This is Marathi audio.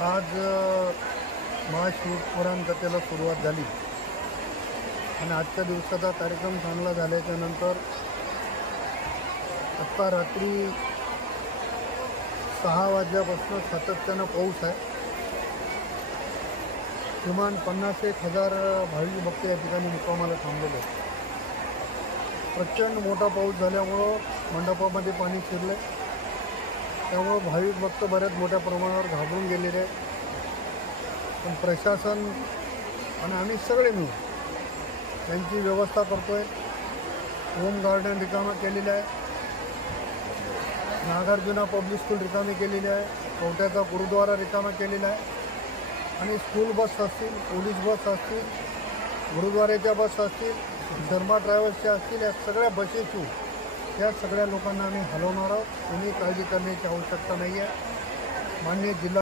आज महाशिवपुराण कथेला सुरुवात झाली आणि आजच्या दिवसाचा कार्यक्रम चांगला झाल्याच्यानंतर आत्ता रात्री 6 वाजल्यापासून सातत्यानं पाऊस आहे. किमान 50,000 भाविक भक्त या ठिकाणी मुक्कामाला थांबलेले आहेत. प्रचंड मोठा पाऊस झाल्यामुळं मंडपामध्ये पाणी शिरले, त्यामुळं भाविक भक्त बऱ्याच मोठ्या प्रमाणावर घाबरून गेलेले आहेत. पण प्रशासन आणि आम्ही सगळे मिळून त्यांची व्यवस्था करतो आहे. होम गार्डन रिकामा केलेलं आहे, नागार्जुना पब्लिक स्कूल रिकामी केलेली आहे, कवट्याचा गुरुद्वारा रिकामा केलेला आहे आणि स्कूल बस असतील, पोलीस बस असतील, गुरुद्वाऱ्याच्या बस असतील, शर्मा ट्रॅव्हल्सच्या असतील, या सगळ्या बसेस या सगळ्या लोकांना आम्ही हलवणार आहोत. कोणी काळजी करण्याची आवश्यकता नाही आहे. माननीय जिल्हा